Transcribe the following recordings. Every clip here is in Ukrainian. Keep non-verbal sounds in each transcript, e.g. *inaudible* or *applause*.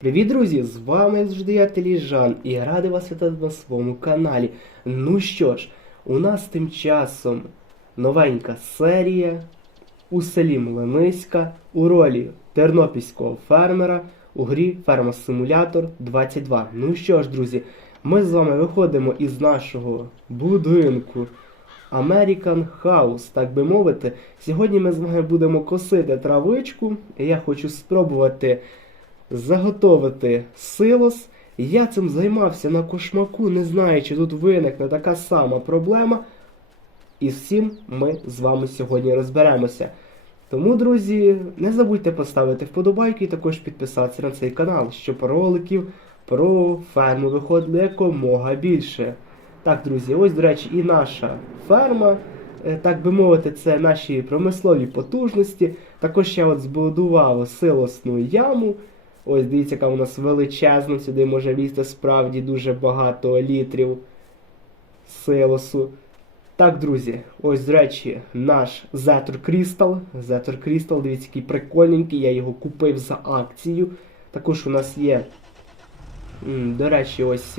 Привіт, друзі! З вами завжди я Теліжан і радий вас вітати на своєму каналі. Ну що ж, у нас тим часом новенька серія у селі Млиниська у ролі тернопільського фермера у грі Ферма Симулятор 22. Ну що ж, друзі, ми з вами виходимо із нашого будинку American House, так би мовити. Сьогодні ми з вами будемо косити травичку. і Я хочу спробувати заготовити силос. Я цим займався на кошмаку, не знаю, чи тут виникне така сама проблема. І цим ми з вами сьогодні розберемося. Тому, друзі, не забудьте поставити вподобайки і також підписатися на цей канал, щоб роликів про ферму виходило якомога більше. Так, друзі, ось, до речі, і наша ферма. Е, Так би мовити, це наші промислові потужності. Також я от збудував силосну яму. Ось дивіться, яка у нас величезна, сюди може влізти справді дуже багато літрів силосу. Так, друзі, ось, до речі, наш Zetor Crystal. Zetor Crystal, дивіться, який прикольненький, я його купив за акцію. Також у нас є, до речі, ось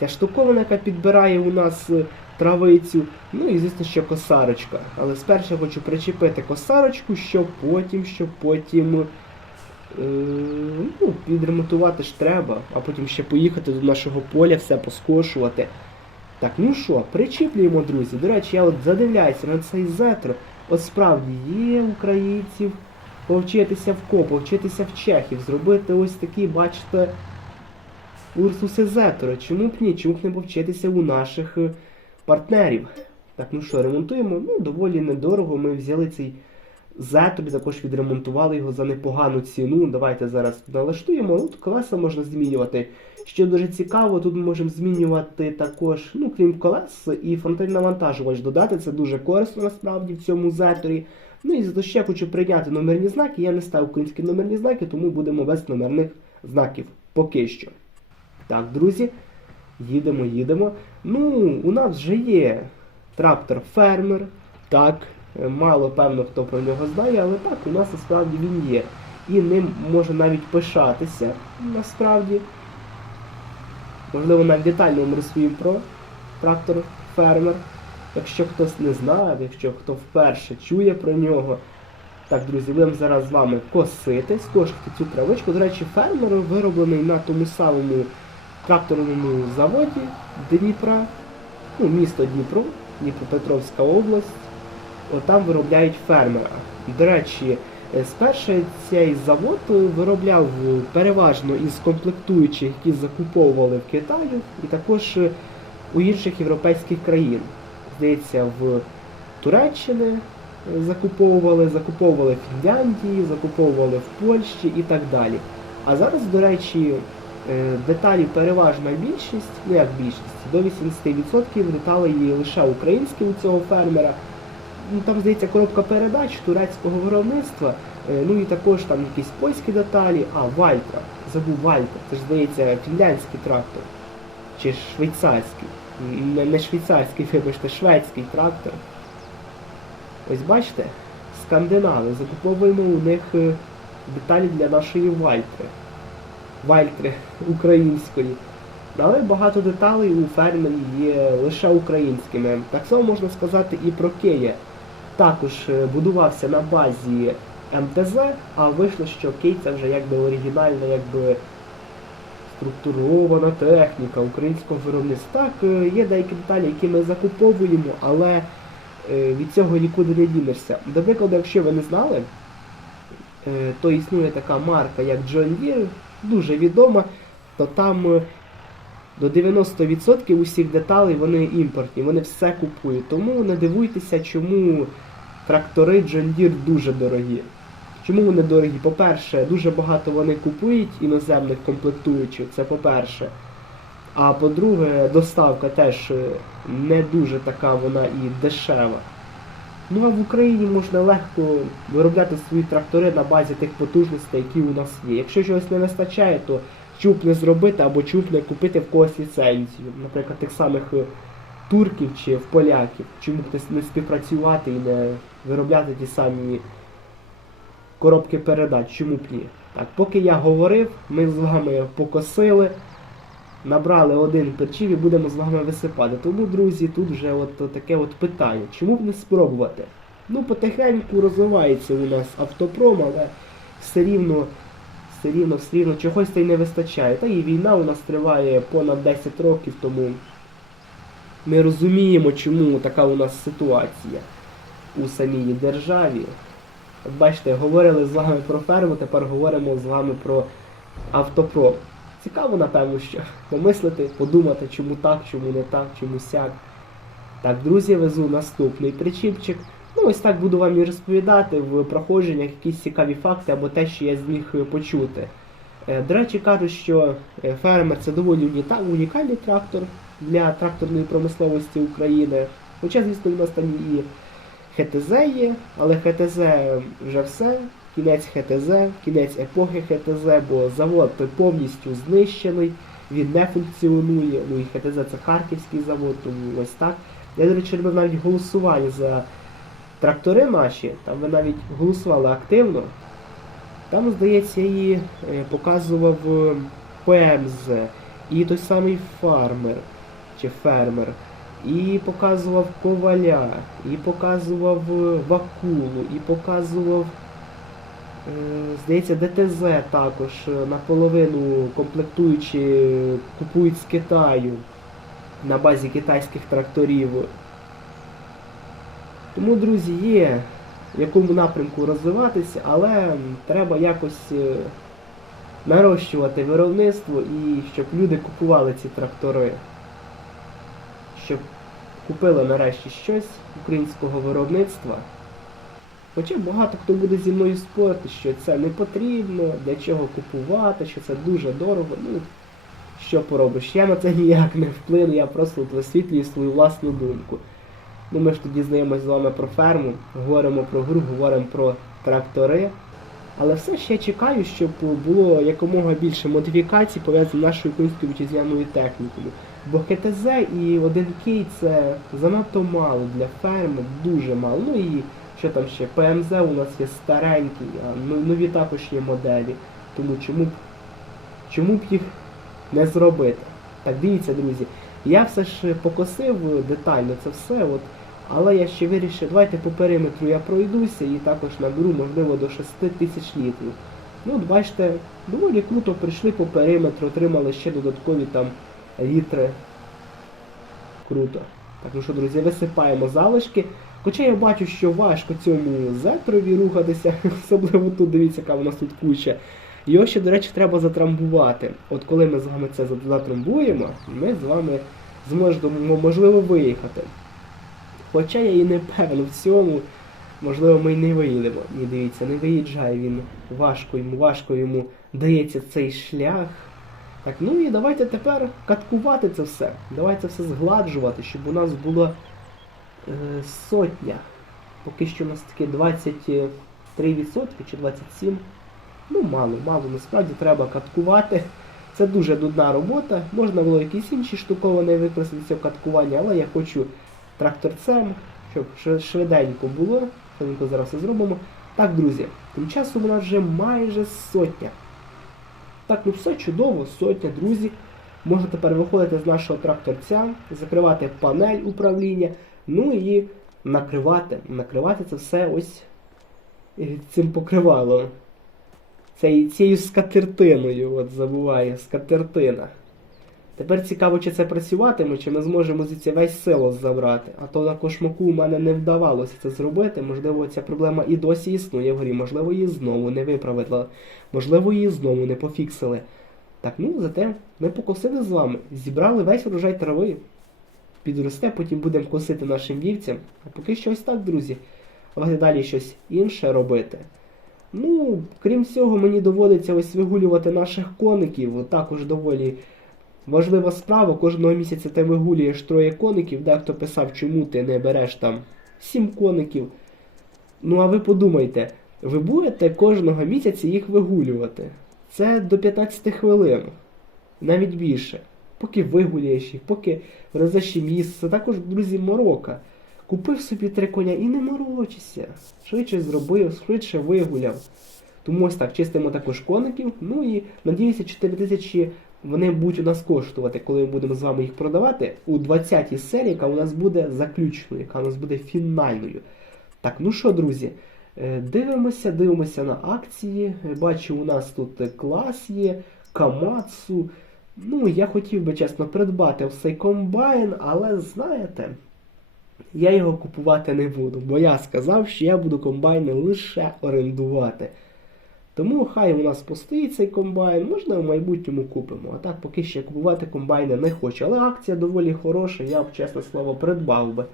ця штуковина, яка підбирає у нас е, травицю. Ну і звісно, що косарочка. Але спершу я хочу причепити косарочку, щоб потім, щоб потім. Е, ну, відремонтувати ж треба, а потім ще поїхати до нашого поля, все поскошувати. Так, ну що, причіплюємо, друзі. До речі, я от задивляюся на цей зетр. От справді є українців повчитися в ко, повчитися в чехів, зробити ось такі, бачите, урсуси зетора. Чому б ні? Чому б не повчитися у наших е, партнерів? Так, ну що, ремонтуємо? Ну, доволі недорого. Ми взяли цей Зетор, також відремонтували його за непогану ціну. Давайте зараз налаштуємо. Тут колеса можна змінювати. Що дуже цікаво, тут ми можемо змінювати також, ну, крім колес, і фронтальний навантажувач додати. Це дуже корисно насправді в цьому зеторі. Ну і ще хочу прийняти номерні знаки. Я не став українські номерні знаки, тому будемо без номерних знаків поки що. Так, друзі, їдемо, їдемо. Ну, у нас вже є трактор фермер. Так, Мало певно хто про нього знає, але так, у нас насправді він є. І ним може навіть пишатися насправді. Можливо, навіть детально вам розповім про трактор фермер. Якщо хтось не знає, якщо хто вперше чує про нього. Так, друзі, будемо зараз з вами косити, скошити цю травичку. До речі, фермер вироблений на тому самому тракторному заводі Дніпра, ну, місто Дніпро, Дніпропетровська область. Отам виробляють фермера. До речі, е, спершу цей завод виробляв переважно із комплектуючих, які закуповували в Китаї, і також е, у інших європейських країн. Здається, в Туреччини е, закуповували, закуповували в Фінляндії, закуповували в Польщі і так далі. А зараз, до речі, деталі переважна більшість, ну як більшість, до 80% деталей є лише українські у цього фермера там, здається, коробка передач турецького виробництва, е, ну і також там якісь польські деталі, а Вальтра, забув Вальтра, це ж здається фінляндський трактор. Чи швейцарський. Не, швейцарський, вибачте, шведський трактор. Ось бачите, скандинави, закуповуємо у них е, деталі для нашої Вальтри. Вальтри української. Але багато деталей у фермері є лише українськими. Так само можна сказати і про Кея також е, будувався на базі МТЗ, а вийшло, що Кей це вже якби оригінальна, якби структурована техніка українського виробництва. Так, е, є деякі деталі, які ми закуповуємо, але е, від цього нікуди не дінешся. До прикладу, якщо ви не знали, то існує така марка, як John Deere, дуже відома, то там до 90% усіх деталей вони імпортні, вони все купують. Тому не дивуйтеся, чому трактори John Deere дуже дорогі. Чому вони дорогі? По-перше, дуже багато вони купують іноземних комплектуючих, це по-перше. А по-друге, доставка теж не дуже така вона і дешева. Ну а в Україні можна легко виробляти свої трактори на базі тих потужностей, які у нас є. Якщо чогось не вистачає, то чуб не зробити або чуб не купити в когось ліцензію. Наприклад, тих самих е, турків чи в поляків. Чому б не- співпрацювати і не виробляти ті самі коробки передач, чому б ні? Так, поки я говорив, ми з вами покосили, набрали один перчів і будемо з вами висипати. Тому, друзі, тут вже от таке от питання. Чому б не спробувати? Ну, потихеньку розвивається у нас автопром, але все рівно, все рівно, все рівно чогось та й не вистачає. Та і війна у нас триває понад 10 років, тому ми розуміємо, чому така у нас ситуація у самій державі. От бачите, говорили з вами про ферму, тепер говоримо з вами про автопром. Цікаво, напевно, що помислити, подумати, чому так, чому не так, чому сяк. Так, друзі, везу наступний причіпчик. Ну, ось так буду вам і розповідати в проходженнях якісь цікаві факти або те, що я зміг е, почути. Е, До речі, кажуть, що е, фермер це доволі унікальний трактор для тракторної промисловості України. Хоча, звісно, у нас там і ХТЗ є, але ХТЗ вже все. Кінець ХТЗ, кінець епохи ХТЗ, бо завод повністю знищений, він не функціонує. Ну і ХТЗ це Харківський завод, тому ось так. Я, до речі, робив навіть голосування за трактори наші, там ви навіть голосували активно. Там, здається, і е, показував е, ПМЗ, і той самий фармер чи фермер, і показував коваля, і показував е, вакулу, і показував, здається, ДТЗ також наполовину комплектуючи купують з Китаю на базі китайських тракторів. Тому, друзі, є в якому напрямку розвиватися, але треба якось е, нарощувати виробництво і щоб люди купували ці трактори. Щоб купили нарешті щось українського виробництва. Хоча багато хто буде зі мною спорити, що це не потрібно, для чого купувати, що це дуже дорого. Ну, що поробиш? Я на це ніяк не вплину, я просто висвітлюю свою власну думку. Ну, ми ж тоді знайомимося з вами про ферму, говоримо про гру, говоримо про трактори. Але все ще чекаю, щоб було якомога більше модифікацій пов'язаних з нашою українською вітчизняною технікою. Бо ХТЗ і один кей це занадто мало для ферми, дуже мало. Ну і що там ще? ПМЗ у нас є старенький, а ну- нові також є моделі. Тому чому б, чому б їх не зробити? Так, дивіться, друзі. Я все ж покосив детально це все, от, але я ще вирішив, давайте по периметру я пройдуся і також наберу, можливо, до 6 тисяч літрів. Ну, от бачите, доволі круто прийшли по периметру, отримали ще додаткові там літри. Круто. Так, ну що, друзі, висипаємо залишки. Хоча я бачу, що важко цьому зетрові рухатися, *laughs* особливо тут, дивіться, яка у нас тут куча. Його ще, до речі, треба затрамбувати. От коли ми з вами це затрамбуємо, ми з вами зможемо, можливо, виїхати. Хоча я і не певен в цьому, можливо, ми й не виїдемо. Ні, дивіться, не виїжджає він. Важко йому, важко йому дається цей шлях. Так, ну і давайте тепер каткувати це все. Давайте все згладжувати, щоб у нас було е, сотня. Поки що у нас таки 23% чи 27%. Ну, мало, мало, насправді треба каткувати. Це дуже нудна робота. Можна було якісь інші штуковини використати цього каткування, але я хочу тракторцем, щоб швиденько було. Швиденько зараз все зробимо. Так, друзі, тим часом у нас вже майже сотня. Так, ну все чудово, сотня, друзі. Можна тепер виходити з нашого тракторця, закривати панель управління, ну і накривати. Накривати це все ось е, цим покривалом. Цією скатертиною, от забуваю, скатертина. Тепер цікаво, чи це працюватиме, чи ми зможемо звідси весь село забрати. А то на кошмаку у мене не вдавалося це зробити. Можливо, ця проблема і досі існує в грі. Можливо, її знову не виправили. Можливо, її знову не пофіксили. Так, ну зате ми покосили з вами, зібрали весь врожай трави. Підросте, потім будемо косити нашим вівцям. А поки що ось так, друзі. Далі щось інше робити. Ну, крім цього, мені доводиться ось вигулювати наших коників. Також доволі важлива справа. Кожного місяця ти вигулюєш троє коників. Дехто писав, чому ти не береш там сім коників. Ну а ви подумайте, ви будете кожного місяця їх вигулювати. Це до 15 хвилин, навіть більше. Поки вигуляєш їх, поки розеш їм їсти. Це також, друзі, морока. Купив собі три коня і не морочися. Швидше зробив, швидше вигуляв. Тому ось так, чистимо також коників. Ну і надіюся, 4 тисячі вони будуть у нас коштувати, коли ми будемо з вами їх продавати у 20-й серії, яка у нас буде заключною, яка у нас буде фінальною. Так, ну що, друзі, е, дивимося, дивимося на акції. Е, Бачу, у нас тут е, клас є, Камацу. Ну, я хотів би, чесно, придбати цей комбайн, але знаєте, я його купувати не буду, бо я сказав, що я буду комбайни лише орендувати. Тому хай у нас постоїть цей комбайн, можна в майбутньому купимо. А так поки ще купувати комбайни не хочу. Але акція доволі хороша, я б, чесне слово, придбав би.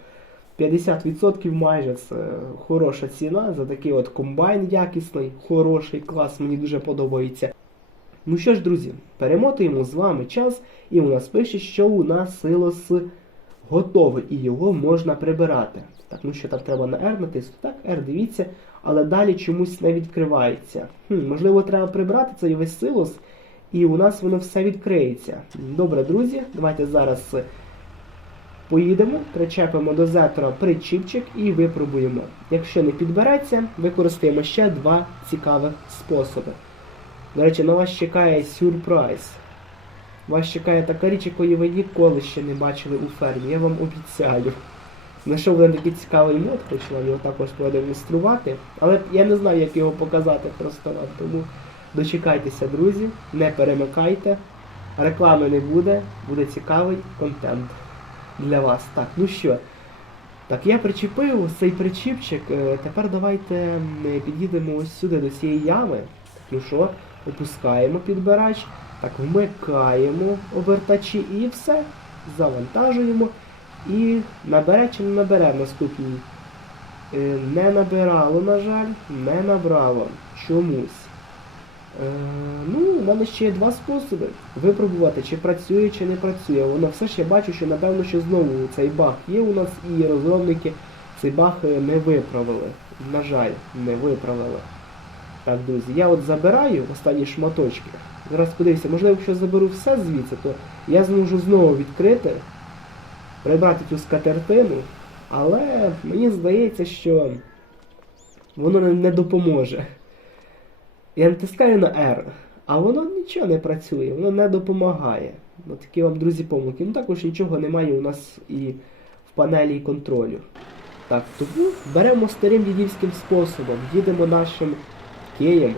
50% майже це хороша ціна за такий от комбайн якісний, хороший клас, мені дуже подобається. Ну що ж, друзі, перемотуємо з вами час, і у нас пише, що у нас силос готовий, і його можна прибирати. Так, ну що там треба на R натиснути? Так, R, дивіться, але далі чомусь не відкривається. Хм, можливо, треба прибрати цей весь силос, і у нас воно все відкриється. Добре, друзі, давайте зараз поїдемо, причепимо до зетора причіпчик і випробуємо. Якщо не підбереться, використаємо ще два цікавих способи. До речі, на вас чекає сюрприз. Вас чекає така річ, якої ви ніколи ще не бачили у фермі, я вам обіцяю. Знайшов один такий цікавий мод, вам його також продемонструвати. Але я не знаю, як його показати просто вам. Тому дочекайтеся, друзі, не перемикайте. Реклами не буде, буде цікавий контент для вас. Так, ну що? Так, я причепив цей причіпчик. Е, Тепер давайте під'їдемо ось сюди до цієї ями. Так, ну що, опускаємо підбирач, так, вмикаємо обертачі і все. Завантажуємо. І набере чи не набере в наступній. Е, Не набирало, на жаль, не набрало. Чомусь. Е, ну, у мене ще є два способи. Випробувати, чи працює, чи не працює. Воно все я бачу, що напевно, що знову цей баг є у нас, і розробники цей баг е, не виправили. На жаль, не виправили. Так, друзі, я от забираю останні шматочки. Зараз подивіться, можливо, якщо заберу все звідси, то я зможу знову відкрити, прибрати цю скатертину, але мені здається, що воно не- допоможе. Я натискаю на R, а воно нічого не працює, воно не допомагає. Ну, такі вам, друзі, помилки. Ну також нічого немає у нас і в панелі контролю. Так, тому беремо старим дідівським способом, їдемо нашим кеями.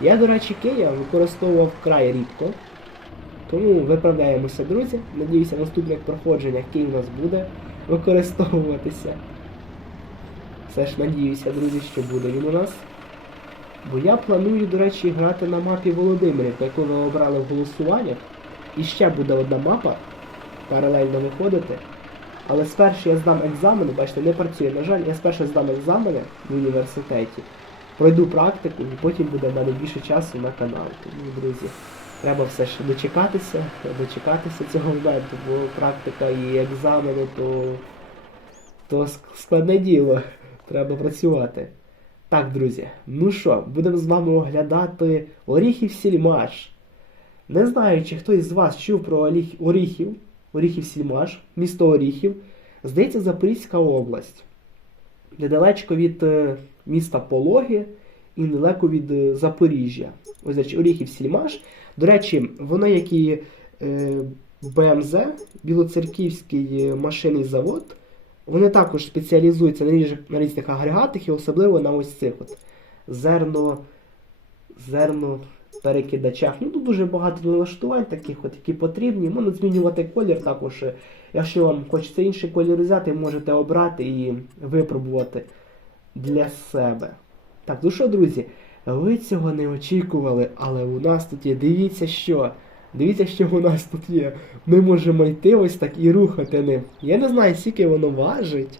Я, до речі, кея використовував вкрай рідко. Тому виправляємося, друзі. Надіюся, наступне проходження кей у нас буде використовуватися. Все ж надіюся, друзі, що буде він у нас. Бо я планую, до речі, грати на мапі Володимирівка, яку ви обрали в голосуваннях. І ще буде одна мапа паралельно виходити. Але спершу я здам екзамени, бачите, не працює, на жаль, я спершу здам екзамени в університеті, пройду практику і потім буде в мене більше часу на канал. Тому, друзі, треба все ж дочекатися, дочекатися цього моменту, бо практика і екзамени то, то складне діло. Треба працювати. Так, друзі, ну що, будемо з вами оглядати Оріхів Сільмаш. Не знаю, чи хтось з вас чув про Оріх... Оріхів, Оріхів Сільмаш, місто Оріхів. Здається, Запорізька область. Недалечко від е, міста Пологи і недалеко від е, Запоріжжя. Ось значить, Оріхів Сільмаш. До речі, воно як і е, БМЗ, Білоцерківський е, машинний завод. Вони також спеціалізуються на різних, на різних агрегатах і особливо на ось цих от зерно, зерно перекидачах. Ну тут дуже багато налаштувань таких, от, які потрібні. Можна змінювати колір також. Якщо вам хочеться інший колір взяти, можете обрати і випробувати для себе. Так, ну що, друзі, ви цього не очікували, але у нас тут є. Дивіться що. Дивіться, що у нас тут є. Ми можемо йти ось так і рухати ним. Я не знаю, скільки воно важить,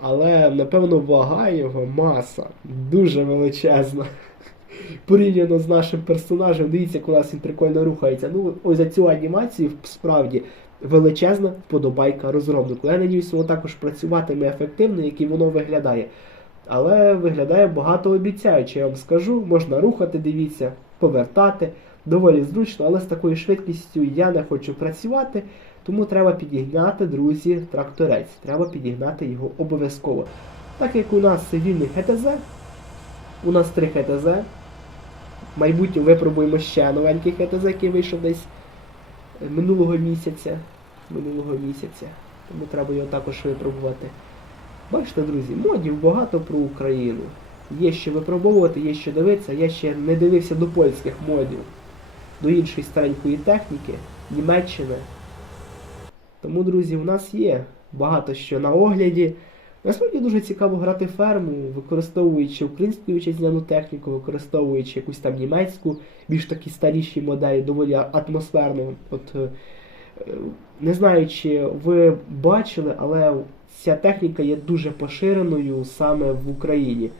але напевно вага його маса дуже величезна. *laughs* Порівняно з нашим персонажем, дивіться, як у нас він прикольно рухається. Ну, ось за цю анімацію справді величезна вподобайка розробнику. Я надіюсь, воно також працюватиме ефективно, як і воно виглядає. Але виглядає багато обіцяюче, я вам скажу. Можна рухати, дивіться, повертати. Доволі зручно, але з такою швидкістю я не хочу працювати, тому треба підігнати, друзі, тракторець. Треба підігнати його обов'язково. Так як у нас вільний ГТЗ, у нас три ГТЗ, В майбутньому випробуємо ще новенький ХТЗ, який вийшов десь минулого місяця. Минулого місяця. Тому треба його також випробувати. Бачите, друзі, модів багато про Україну. Є що випробовувати, є що дивитися. Я ще не дивився до польських модів, до іншої старенької техніки, Німеччини. Тому, друзі, у нас є багато що на огляді. Насправді дуже цікаво грати ферму, використовуючи українську вітчизняну техніку, використовуючи якусь там німецьку, більш такі старіші моделі, доволі атмосферно. От, е, не знаю, чи ви бачили, але ця техніка є дуже поширеною саме в Україні.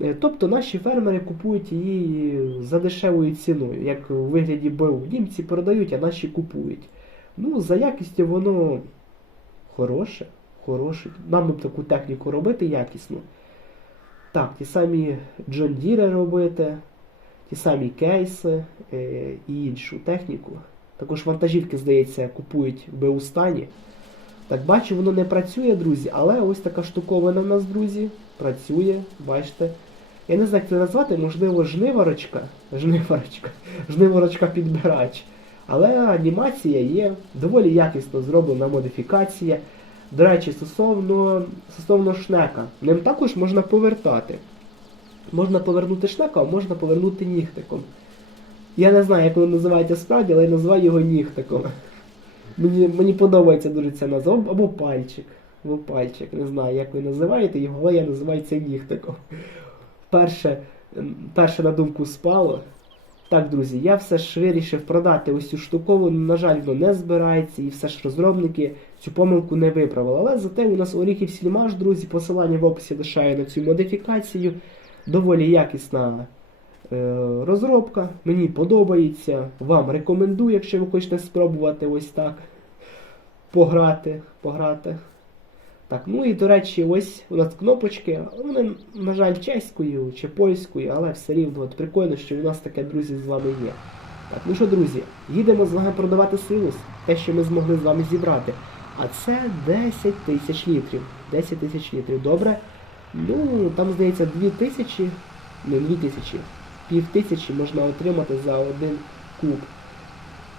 Е, Тобто наші фермери купують її за дешевою ціною, як у вигляді БУ. Німці продають, а наші купують. Ну, за якістю воно хороше, хороше. Нам би таку техніку робити якісно. Так, ті самі John Deere робити, ті самі кейси е, і іншу техніку. Також вантажівки, здається, купують в БУ стані. Так, бачу, воно не працює, друзі, але ось така штуковина в нас, друзі, працює, бачите. Я не знаю, як це назвати, можливо, жниворочка. Жниворочка. *laughs* Жниворочка підбирач. Але анімація є, доволі якісно зроблена модифікація. До речі, стосовно, стосовно шнека, ним також можна повертати. Можна повернути шнека, а можна повернути нігтиком. Я не знаю, як воно називається справді, але я називаю його нігтиком. Мені, мені подобається дуже ця назва. Або- пальчик. Або пальчик. Не знаю, як ви називаєте його, але я називаю це нігтиком. Перше, перше на думку спало. Так, друзі, я все ж вирішив продати ось цю штукову. На жаль, воно не збирається, і все ж розробники цю помилку не виправили. Але зате у нас Оріхів Сільмаш, друзі, посилання в описі лишаю на цю модифікацію. Доволі якісна розробка. Мені подобається. Вам рекомендую, якщо ви хочете спробувати ось так пограти. пограти. Так, ну і до речі, ось у нас кнопочки. Вони, на жаль, чеською чи польською, але все рівно от прикольно, що у нас таке, друзі, з вами є. Так, ну що, друзі, їдемо з вами продавати силус, те, що ми змогли з вами зібрати. А це 10 тисяч літрів. 10 тисяч літрів. Добре. Ну, там, здається, 2 тисячі, не 2 тисячі, пів тисячі можна отримати за один куб.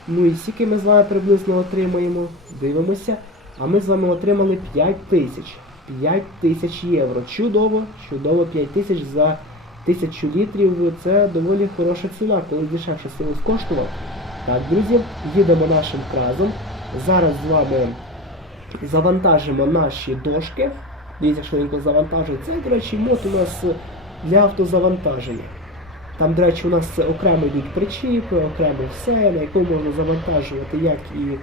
Ну і скільки ми з вами приблизно отримаємо? Дивимося. А ми з вами отримали 5 тисяч. 5 тисяч євро. Чудово, чудово, 5 тисяч за тисячу літрів. Це доволі хороша ціна, коли дешевше силус коштував. Так, друзі, їдемо нашим кразом. Зараз з вами завантажимо наші дошки. Дивіться, що він завантажує. Це, до речі, мод у нас для автозавантаження. Там, до речі, у нас окремо йдуть причіпи, окремо все, на якому можна завантажувати як і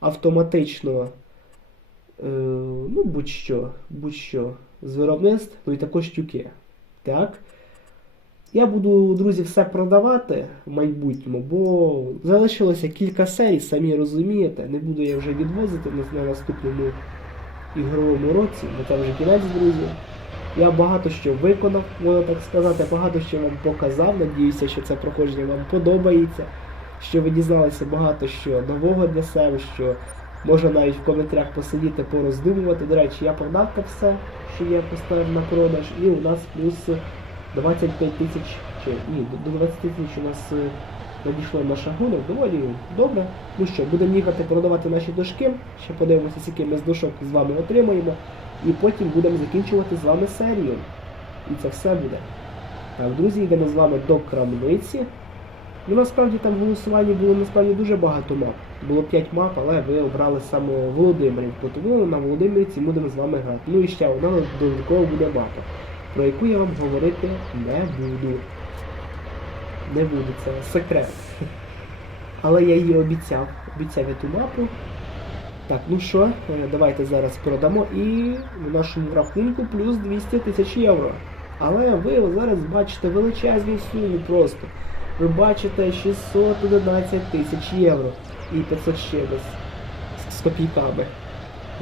автоматично, е, ну, будь-що, будь-що з виробництв, ну і також тюки. Так? Я буду, друзі, все продавати в майбутньому, бо залишилося кілька серій, самі розумієте. Не буду я вже відвозити на- на наступному ігровому році, бо це вже кінець, друзі. Я багато що виконав, можна так сказати, багато що вам показав. Надіюся, що це проходження вам подобається, що ви дізналися багато що нового для себе, що можна навіть в коментарях посидіти, пороздумувати. До речі, я продав те все, що я поставив на продаж, і у нас плюс 25 тисяч, чи ні, до 20 тисяч у нас е, надійшло на шагунок. Доволі добре. Ну що, будемо їхати продавати наші дошки. Ще подивимося, скільки ми з дошок з вами отримаємо. І потім будемо закінчувати з вами серію. І це все буде. Так, друзі, йдемо з вами до крамниці. Ну насправді там в голосуванні було насправді дуже багато мап. Було 5 мап, але ви обрали саме Володимирівку, тому на Володимирівці будемо з вами грати. Ну і ще одна додатково буде мапа, про яку я вам говорити не буду. Не буду, це секрет. Але я її обіцяв. Обіцяв я ту мапу. Так, ну що, е, давайте зараз продамо і на нашому рахунку плюс 200 тисяч євро. Але ви зараз бачите величезну суму просто. Ви бачите 611 тисяч євро і 500 ще з копійками.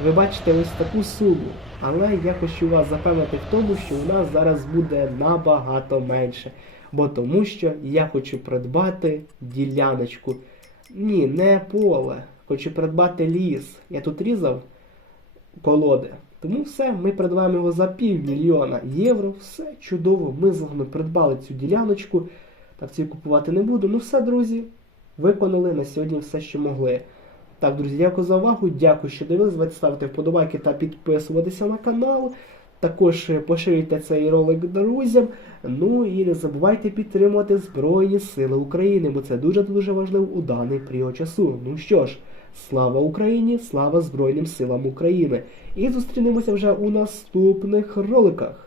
Ви бачите ось таку суму. Але я хочу вас запевнити в тому, що у нас зараз буде набагато менше. Бо тому що я хочу придбати діляночку. Ні, не поле. Хочу придбати ліс. Я тут різав колоди. Тому все, ми придбаємо його за півмільйона євро. Все чудово. Ми з вами придбали цю діляночку. Так ці купувати не буду. Ну все, друзі, виконали на сьогодні все, що могли. Так, друзі, дякую за увагу. Дякую, що дивились. Ставити вподобайки та підписуватися на канал. Також е, поширюйте цей ролик друзям. Ну і не забувайте підтримувати Збройні Сили України, бо це дуже дуже важливо у даний період часу. Ну що ж, слава Україні, слава Збройним силам України! І зустрінемося вже у наступних роликах.